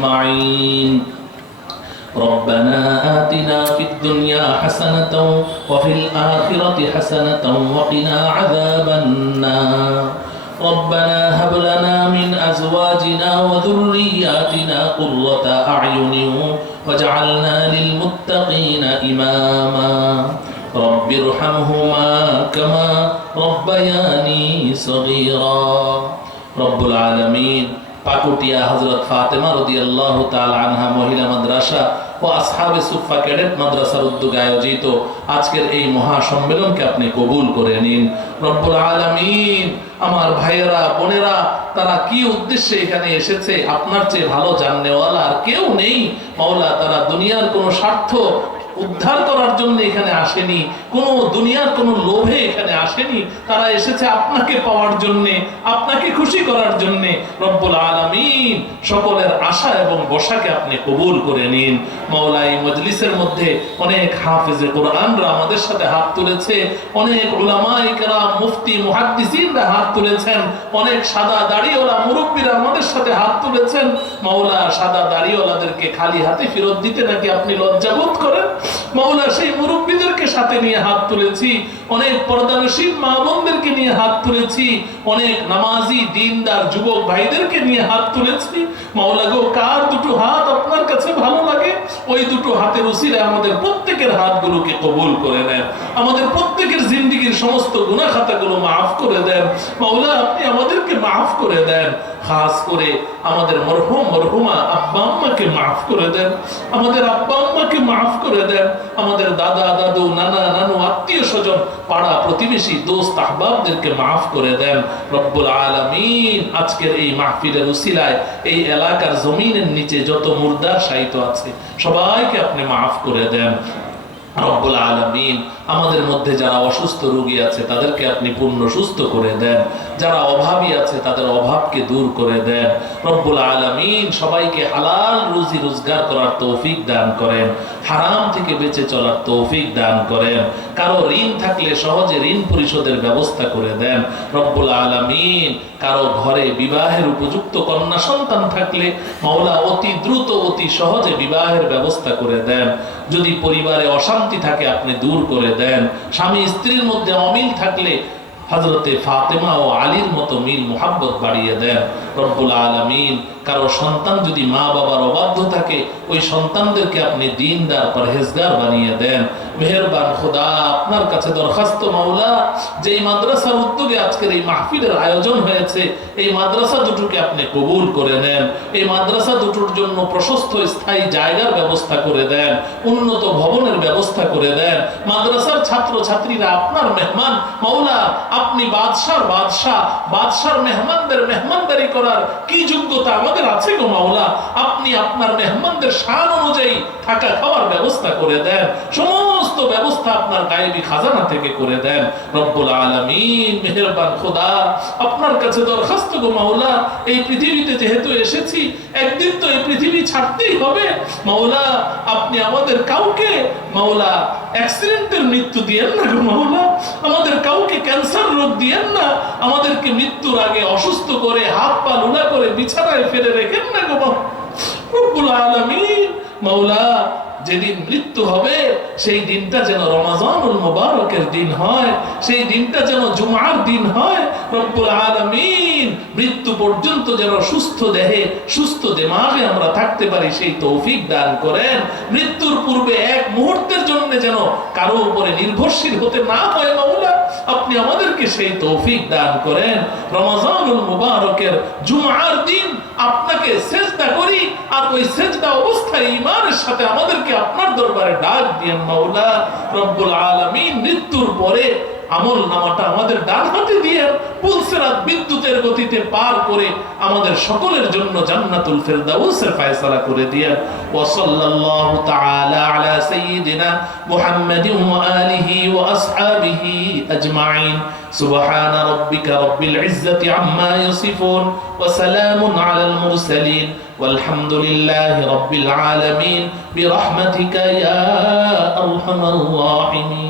أجمعين. ربنا آتنا في الدنيا حسنة وفي الآخرة حسنة وقنا عذاب النار. ربنا هب لنا من أزواجنا وذرياتنا قرة أعين واجعلنا للمتقين إماما. رب ارحمهما كما ربياني صغيرا. رب العالمين. পাকুটিয়া হজরত ফাতেমা রদিয়াল্লাহু তাআলা আনহা মহিলা মাদ্রাসা ও আসহাবে সুফা ক্যাডেট মাদ্রাসার উদ্যোগে আয়োজিত আজকের এই মহা সম্মেলনকে আপনি কবুল করে নিন। রব্বুল আলামিন, আমার ভাইয়েরা, বোনেরা, তারা কি উদ্দেশ্যে এখানে এসেছে? আপনার চেয়ে ভালো জাননেওয়ালা আর কেউ নেই? মাওলা, তারা দুনিয়ার কোনো স্বার্থ উদ্ধার করার জন্য এখানে আসেনি, কোনো দুনিয়ার কোনো লোভে এখানে আসেনি, তারা এসেছে আপনাকে পাওয়ার জন্য, আপনাকে খুশি করার জন্য। রব্বুল আলামিন সকলের আশা এবং বসাকে আপনি কবুল করে নিন। মাওলাই মজলিসের মধ্যে অনেক হাফেজে কোরআনরা আমাদের সাথে হাত তুলেছে, অনেক উলামাই কেরাম, মুফতি, মুহাদ্দিসিনরা হাত তুলেছেন, অনেক সাদা দাড়িওয়ালা মুরব্বীরা আমাদের সাথে হাত তুলেছেন। মাওলা সাদা দাড়িওয়ালাদেরকে খালি হাতে ফেরত দিতে নাকি আপনি লজ্জাবোধ করেন? মাওলা সেই মুরব্বীদেরকে সাথে নিয়ে হাত তুলেছি, অনেক পর্দানসীন মা বোনদেরকে নিয়ে হাত তুলেছি, অনেক নামাজি, দিনদার যুবক ভাইদেরকে নিয়ে হাত তুলেছি। মাওলা গো, কার দুটো হাত আপনার কাছে ভালো লাগে? ওই দুটো হাতের উসিলে আমাদের প্রত্যেকের হাতগুলোকে কবুল করে নেন। আমাদের প্রত্যেকের জিন্দিগির সমস্ত গুনাহ খাতাগুলো মাফ করে দেন। মাওলা, আপনি আমাদেরকে মাফ করে দেন। খাস করে আমাদের মরহুম, মরহুমা আব্বা আম্মাকে মাফ করে দেন, আমাদের আব্বা আম্মাকে মাফ করে দেন, আমাদের দাদা, দাদু, নানা, নানু, আত্মীয় স্বজন, পাড়া প্রতিবেশী, দোস্ত, আহবাবদেরকে মাফ করে দেন। রব্বুল আলামিন আজকের এই মাহফিলের উসিলায় এই এলাকার জমিনের নিচে যত মুর্দার সাহিত্য আছে, সবাইকে আপনি মাফ করে দেন। রব্বুল আলমিন আমাদের মধ্যে যারা অসুস্থ রোগী আছে, তাদেরকে আপনি পূর্ণ সুস্থ করে দেন। যারা অভাবী আছে, তাদের অভাবকে দূর করে দেন। রব্বুল আলমিন সবাইকে হালাল রুজি রোজগার করার তৌফিক দান করেন। হারাম থেকে বেঁচে চলার তৌফিক দান করেন। কারও ঋণ থাকলে সহজে ঋণ পরিশোধের ব্যবস্থা করে দেন। রব্বুল আলামিন, কারও ঘরে বিবাহের উপযুক্ত কন্যা সন্তান থাকলে মাওলা অতি দ্রুত, অতি সহজে বিবাহের ব্যবস্থা করে দেন। যদি পরিবারে অশান্তি থাকে, আপনি দূর করে দেন। স্বামী স্ত্রীর মধ্যে অমিল থাকলে হজরতে ফাতেমা ও আলীর মতো মিল, মোহাব্বত বাড়িয়ে দেন। রব্বুল আলমিন, কারও সন্তান যদি মা বাবার অবাধ্য থাকে, ওই সন্তানদেরকে আপনি দিনদার, পরহেজগার বানিয়ে দেন। মেহরবান খোদা, আপনার কাছে দরখাস্ত মাওলা যে এই মাদ্রাসার উদ্যোগে আজকের এই মাহফিলের আয়োজন হয়েছে, এই মাদ্রাসা দুটোকে আপনি কবুল করে নেন, এই মাদ্রাসা দুটোর জন্য প্রশস্ত স্থায়ী জায়গার ব্যবস্থা করে দেন, উন্নত ভবনের ব্যবস্থা করে দেন, মাদ্রাসার ছাত্র ছাত্রীরা আপনার মেহমান, মাওলা, আপনি বাদশার বাদশাহ, বাদশার মেহমানদের মেহমানদারি করার কি যোগ্যতা আমাদের আছে গো মাওলা? আপনি আপনার মেহমানদের শান অনুযায়ী থাকা খাওয়ার ব্যবস্থা করে দেন। ব্যবস্থা আপনার গায়েবী খাজানা থেকে করে দেন। রব্বুল আলামিন, মেহেরবান খোদা, আপনার কাছে দরখাস্ত গো মাওলা, এই পৃথিবীতে যেহেতু এসেছি, একদিন তো এই পৃথিবী ছাড়তেই হবে। মাওলা, আপনি আমাদের কাউকে, মাওলা অ্যাক্সিডেন্টের মৃত্যু দিয়েন না গো মাওলা। আমাদের কাউকে ক্যান্সার রোগ দিয়েন না। আমাদেরকে মৃত্যুর আগে অসুস্থ করে, হাত পা লুলা করে, বিছানায় ফেলে রেখেন না গো। রব্বুল মাওলা যেদিন মৃত্যু হবে, সেই দিনটা যেন রমাজানুল মুবারকের দিন হয়, সেই দিনটা যেন জুমার দিন হয়। রব্বুল আলামিন মৃত্যু পর্যন্ত যেন সুস্থ দেহে, সুস্থ দেমাগে আমরা থাকতে পারি, সেই তৌফিক দান করেন। মৃত্যুর পূর্বে এক মুহূর্তের জন্য যেন কারও উপরে নির্ভরশীল হতে না হয়, মাওলা, আপনি আমাদেরকে সেই তৌফিক দান করেন। রমাজানুল মুবারকের জুমার দিন আপনাকে সেজদা করি, আর ওই সেজদা অবস্থায় ইমানের সাথে আমাদেরকে আপনার দরবারে ডাক দিয়ে, মাওলা রব্বুল আলমী মৃত্যুর পরে আমল নামাটা আমাদের ডান হাতে দিয়ে বিদ্যুতের গতিতে পার করে আমাদের সকলের জন্য জান্নাতুল ফেরদাউসের ফয়সালা করে দিয়ে ওয়া সাল্লাল্লাহু তাআলা আলা সাইয়্যিদিনা মুহাম্মাদিন ওয়া আলিহি ওয়া আসহাবিহি আজমাইন سبحان ربك رب العزة عما يصفون وسلام على المرسلين والحمد لله رب العالمين برحمتك يا أرحم الراحمين